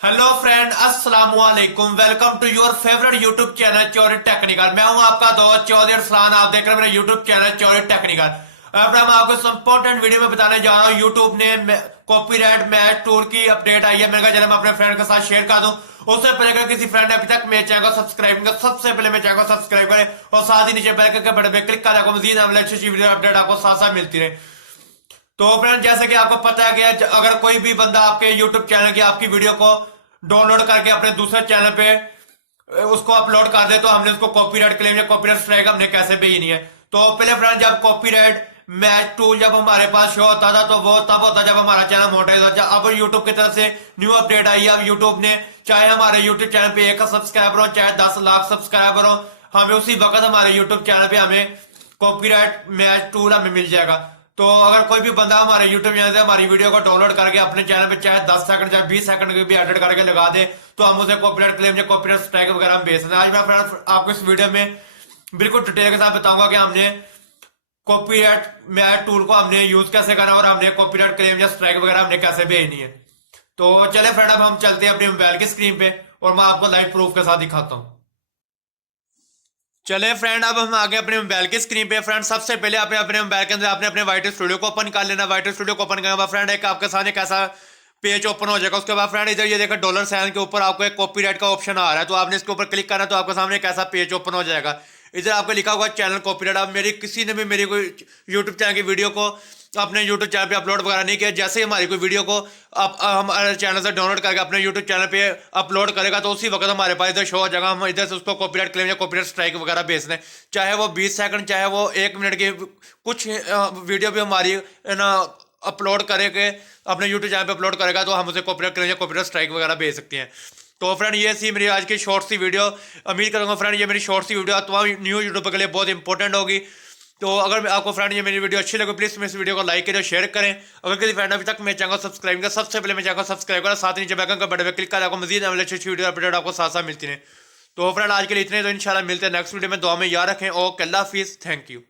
Hello friend, अस्सलाम वालेकुम। Welcome to your favourite YouTube channel चोरी टेक्निकल। मैं हूं आपका दोस्त चौधरी अरसलान। आप देख रहे हैं मेरा यूट्यूब चैनल चोरी टेक्निकल। अब मैं आपको इस इंपॉर्टेंट वीडियो में बताने जा रहा हूं। यूट्यूब ने कॉपीराइट मैच टूल की अपडेट आई है। मैंने कहा चलो मैं अपने फ्रेंड के साथ शेयर कर दूं। उससे पहले अगर किसी फ्रेंड ने अभी तक मेरे चैनल को सब्सक्राइब नहीं किया, सबसे पहले मेरे चैनल को सब्सक्राइब करें और साथ ही नीचे बेल के बटन पे क्लिक करें। आपको मजीद अच्छी वीडियो अपडेट आपको साथ साथ मिलती रहे। तो फ्रेंड, जैसे कि आपको पता है कि अगर कोई भी बंदा आपके यूट्यूब चैनल की आपकी वीडियो को डाउनलोड करके अपने दूसरे चैनल पे उसको अपलोड कर दे तो हमने उसको कॉपीराइट क्लेम या कॉपीराइट स्ट्राइक हमने कैसे भेजनी है। तो पहले फ्रेंड, जब कॉपीराइट मैच टूल जब हमारे पास शो होता था तो वो तब होता जब हमारा चैनल मोनेटाइज होता। अब यूट्यूब की तरफ से न्यू अपडेट आई है। अब यूट्यूब ने चाहे हमारे यूट्यूब चैनल पे 1 सब्सक्राइबर हो चाहे 10 लाख सब्सक्राइबर हो, हमें उसी वक्त हमारे यूट्यूब चैनल पे हमें कॉपीराइट मैच टूल हमें मिल जाएगा। तो अगर कोई भी बंदा हमारे यूट्यूब चैनल से हमारी वीडियो को डाउनलोड करके अपने चैनल पे चाहे 10 सेकंड चाहे 20 सेकंड भी एडिट करके लगा दे तो हम उसे कॉपीराइट क्लेम या कॉपीराइट स्ट्राइक वगैरह हम भेज सकते हैं। आज मैं आपको इस वीडियो में बिल्कुल डिटेल के साथ बताऊंगा कि हमने कॉपीराइट मैच टूल को हमने यूज कैसे करना और हमने कॉपीराइट क्लेम या स्ट्राइक वगैरह हमने कैसे भेजनी है। तो चले फ्रेंड, अब हम चलते हैं अपने मोबाइल की स्क्रीन पे और मैं आपको लाइव प्रूफ के साथ दिखाता हूँ। चले फ्रेंड, अब हम आगे अपने मोबाइल की स्क्रीन पे। फ्रेंड, सबसे पहले आपने अपने मोबाइल के अंदर आपने अपने वाइट स्टूडियो को ओपन कर लेना। वाइट स्टूडियो को ओपन करने के बाद फ्रेंड एक आपके सामने कैसा पेज ओपन हो जाएगा। उसके बाद फ्रेंड इधर ये देखो डॉलर साइन के ऊपर आपको एक कॉपीराइट का ऑप्शन आ रहा है, तो आपने इसके ऊपर क्लिक करना तो आपके सामने एक ऐसा पेज ओपन हो जाएगा। इधर आपको लिखा हुआ चैनल कॉपीराइट। अब मेरी किसी ने भी मेरी कोई यूट्यूब चैनल की वीडियो को अपने यूट्यूब चैनल पे अपलोड वगैरह नहीं किया, जैसे ही हमारी कोई वीडियो को आप हमारे चैनल से डाउनलोड करके अपने यूट्यूब चैनल पे अपलोड करेगा तो उसी वक्त हमारे पास इधर शो हो जाएगा। हम इधर से उसको कॉपीराइट क्लेम या कॉपीराइट स्ट्राइक वगैरह भेज दें, चाहे वो 20 सेकंड चाहे वो 1 मिनट की कुछ वीडियो भी हमारी ना अपलोड करेंगे अपने यूट्यूब चैनल पे अपलोड करेगा तो हम उसे कॉपीराइट क्लेम या कॉपीराइट स्ट्राइक वगैरह भेज सकते हैं। तो फ्रेंड, ये सी मेरी आज की शॉर्ट सी वीडियो। उम्मीद करूंगा फ्रेंड ये मेरी शॉर्ट सी वीडियो तमाम न्यू यूट्यूबर के लिए बहुत इंपॉर्टेंट होगी। तो अगर आपको फ्रेंड ये मेरी वीडियो अच्छी लगे प्लीज़ इस वीडियो को लाइक करें, शेयर करें। अगर किसी फ्रेंड अभी तक मेरे चैनल को सब्सक्राइब करें, सबसे पहले मेरे चैनल को सब्सक्राइब करें, साथ ही नीचे बैकन का बटन पे क्लिक करें। आपको मजीद अच्छी वीडियो अपडेट आपको साथ साथ मिलती है। तो फ्रेंड, आज के लिए इतने, तो इंशाल्लाह मिलते हैं नेक्स्ट वीडियो में। दुआ में याद रखें। ओके, अल्लाह हाफिज़, थैंक यू।